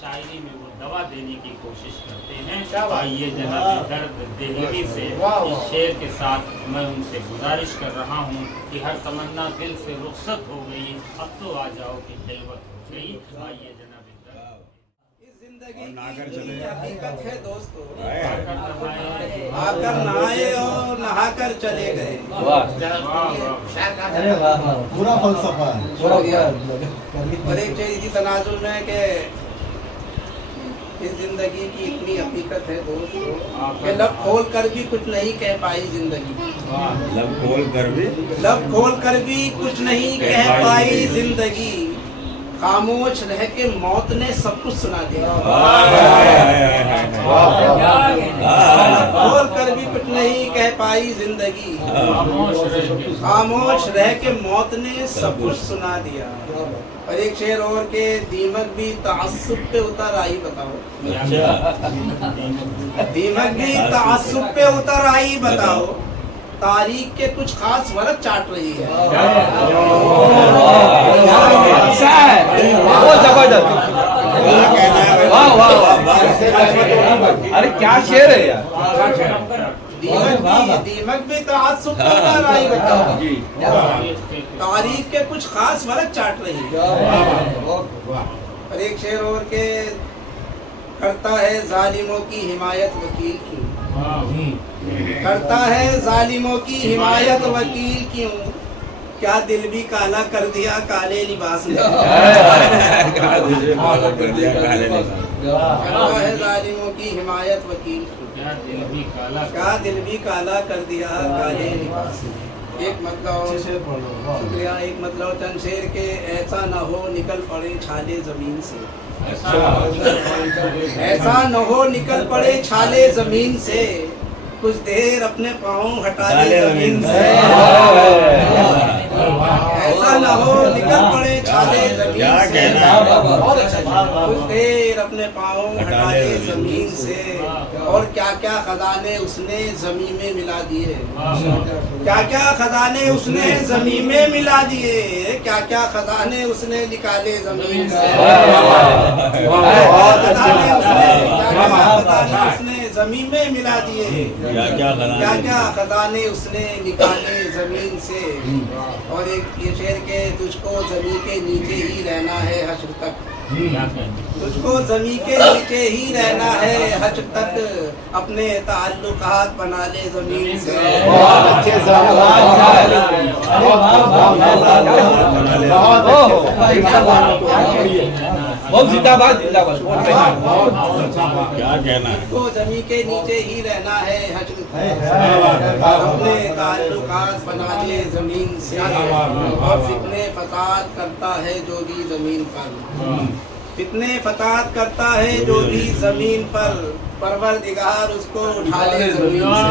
शायरी में वो दवा देने की कोशिश करते हैं। आइए जनाब दर्द देहलवी से इस शेर के साथ मैं उनसे गुजारिश कर रहा हूँ कि हर तमन्ना दिल से रुखसत हो गई, अब तो आ जाओ कि खिलवत हो गई। आइए जनाब जिंदगी की हकीकत है दोस्तों, आकर नहाए और नहाकर चले गए। अरे वाह वाह, पूरा फलसफा है, पूरा और एक चीज इसी तनाजुर में कि इस जिंदगी की इतनी हकीकत है दोस्तों कि लब खोल कर भी कुछ नहीं कह पाई जिंदगी। लब खोल कर भी कुछ नहीं कह पाई जिंदगी। खामोश रह के मौत ने सब कुछ सुना दिया। बोल कर भी कुछ नहीं कह पाई जिंदगी, खामोश रह के मौत ने सब कुछ सुना दिया। और एक शेर और के दीमक भी तासुब पे उतर आई, बताओ दीमक भी तासुब पे उतर आई, बताओ तारीख के कुछ खास वर्क चाट रही है। अरे क्या शेर है यार। दीमक भी तासुब पे उतर आई, बताओ तारीख के कुछ खास वर्क चाट रही है। और एक शेर और के करता है जालिमों की हिमायत वकील क्यों, करता है जालिमों की हिमायत वकील क्यों, क्या दिल भी काला कर दिया काले लिबास ने। करता है जालिमों की हिमायत वकील क्यों, क्या दिल भी काला कर दिया काले लिबास ने। एक मतलब शुक्रिया, एक मतलब चंद शेर के ऐसा न हो निकल पड़े छाले जमीन से, ऐसा न हो निकल पड़े छाले जमीन से, कुछ देर अपने पाँव हटा ले जमीन से। ऐसा न हो निकल पड़े छाले जमीन से, कुछ देर अपने पाँव हटा ले जमीन से। और क्या क्या खजाने उसने जमीन में मिला दिए, क्या क्या खजाने उसने जमीन में मिला दिए, क्या क्या खजाने उसने निकाले जमीन से। उसने जमीन में मिला दिए, क्या क्या खजाने उसने निकाले जमीन से। और एक ये शेर के तुझको जमीन के नीचे ही रहना है हश्र तक, तुझको जमीन के नीचे ही रहना है हश्र तक, अपने ताल्लुकात बना ले जमीन से। बहुत जिंदाबाद जिंदाबाद। क्या कहना है, तुझको जमीन के नीचे ही रहना है हश्र तक, अपने ताल्लुकात बना ले जमीन से। और फितने फसाद करता है जो भी जमीन पर, फितने फसाद करता है जो भी जमीन पर, परवरदिगार उसको उठा ले जमीन से।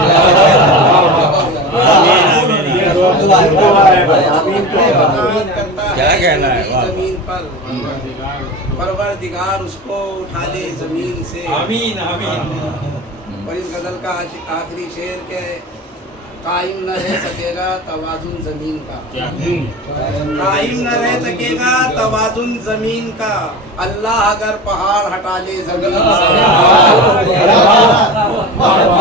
क्या कहना है जमीन पर, परवरदिगार उसको उठा ले जमीन से। आमीन आमीन। और इस गजल का आखिरी शेर के कायम न रह सकेगा तवाजुन जमीन का, कायम न रह सकेगा तवाजुन जमीन का, अल्लाह अगर पहाड़ हटा ले जमीन से।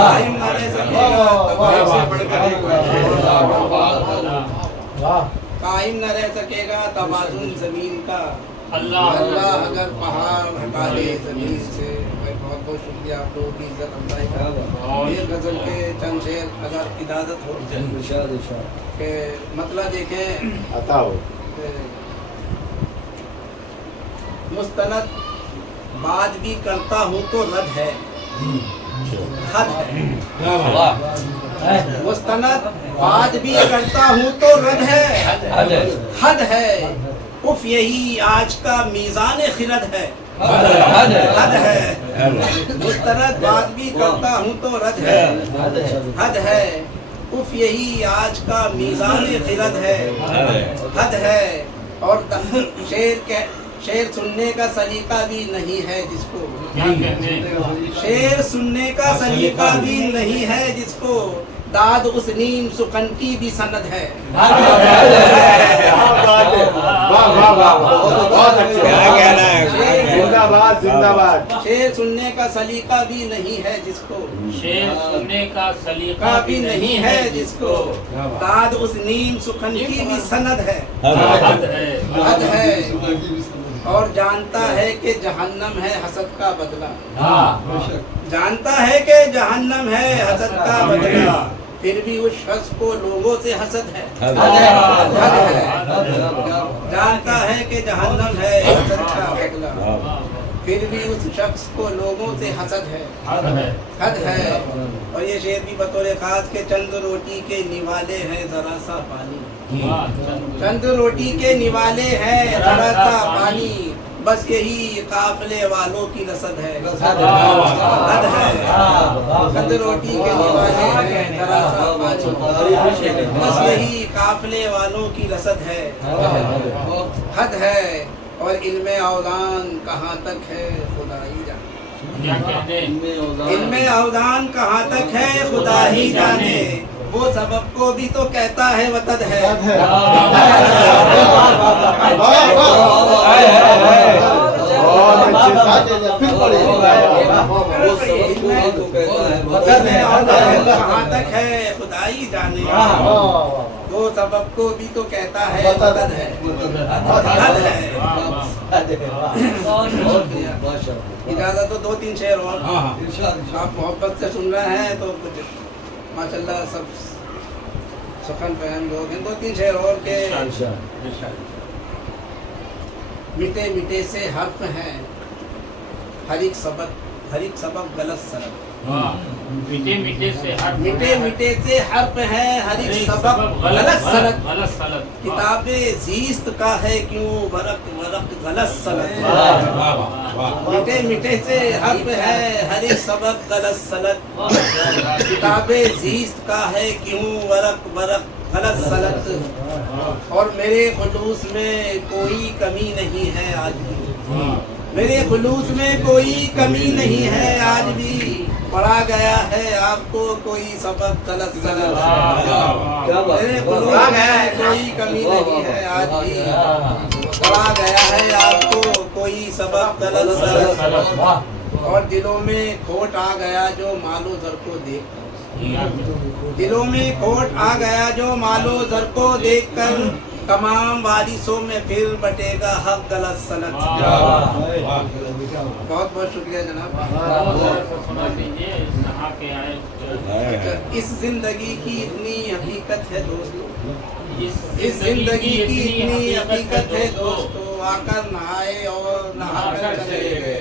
कायम न रह सकेगा कायम न रह सकेगा तवाजुन जमीन का, अल्लाह अगर पहाड़ हटा ले जमीन से। बहुत बहुत शुक्रिया आप लोगों की इज्जत अफजाई का। ये गजल के चंद शेर अगर इजाजत हो के मतलब देखें, मुस्तनद बात भी करता हूँ तो रद है, हद है। मुस्तनद बात भी करता हूँ तो रद है, हद है। उफ यही आज का मीज़ान खिरद है, हद है। मुस्तनद बात भी करता हूँ तो रद है, हद है। उफ यही आज का मीज़ान खिरद है, हद है। और शेर सुनने का सलीका भी नहीं है जिसको, शेर सुनने का सलीका भी नहीं है जिसको, दाद उस नीम सुकन की भी सनद है। क्या कहना है। जिंदाबाद जिंदाबाद शेर सुनने का सलीका भी नहीं है जिसको, शेर सुनने का सलीका का भी नहीं है जिसको, दाद उस नीम सुखन की भी सनद है, हद है। हद है। और जानता है कि जहन्नम है हसद का बदला, जानता है कि जहन्नम है हसद का बदला, फिर भी उस शख्स को लोगों से हसद है, हद है। जानता है कि जहन्नम है हसद का बदला, फिर भी उस शख्स को लोगों से हसद है, हद है। और ये शेर भी बतौर खास के चंद रोटी के निवाले हैं जरा सा पानी, चंद रोटी के निवाले हैं जरा सा पानी, बस यही काफिले वालों की रसद है, हद है। चंद रोटी के निवाले हैं जरा सा पानी, बस यही काफिले वालों की रसद है, हद है। और इल्मे औदान कहाँ तक है खुदा ही जाने, क्या कहते हैं? इल्मे औदान कहाँ तक है खुदा ही जाने, वो सबब को भी तो कहता है वतद है, फिर पढ़िए इल्मे औदान कहाँ तक है खुदा ही जाने, वो सबब को भी तो कहता है वतद है, हद है। इजाजत तो 2-3 शेर और आप मोहब्बत से सुन रहे हैं तो कुछ माशाल्लाह सब सुखन फहम लोग हैं। 2-3 शेर और के मिटे मिटे से हर्फ हैं हर एक सबब गलत सनद, मीठे मीठे से हर मिटे मिटे से हर्फ हैं हर एक सबब गलत सनद, गलत सनद। किताबे जीस्त का है क्यों वरक वरक गलत सनद, मिटे मिटे से हर्फ है हर एक सबब गलत सनद, किताबे जीस्त का है क्यों वरक वरक गलत सनद। और मेरे खुलूस में कोई कमी नहीं है आज भी, मेरे खुलूस में कोई कमी नहीं है आज भी, पढ़ा गया है आपको कोई सबक गलत सनद, मेरे खुलूस में कोई कमी नहीं है आज भी, पढ़ा गया है आपको कोई सबक गलत सनद। और दिलों में खोट आ गया जो मालो जर को देख, दिलों में खोट आ गया जो मालो जर को देख कर, तमाम वारिसों में फिर बटेगा हक गलत सनद। बहुत बहुत शुक्रिया जनाब। सुना दीजिए, नहा के आए। इस जिंदगी की इतनी हकीकत है दोस्तों, इस जिंदगी की इतनी हकीकत है दोस्तों, आकर नहाए और नहा कर चले गए।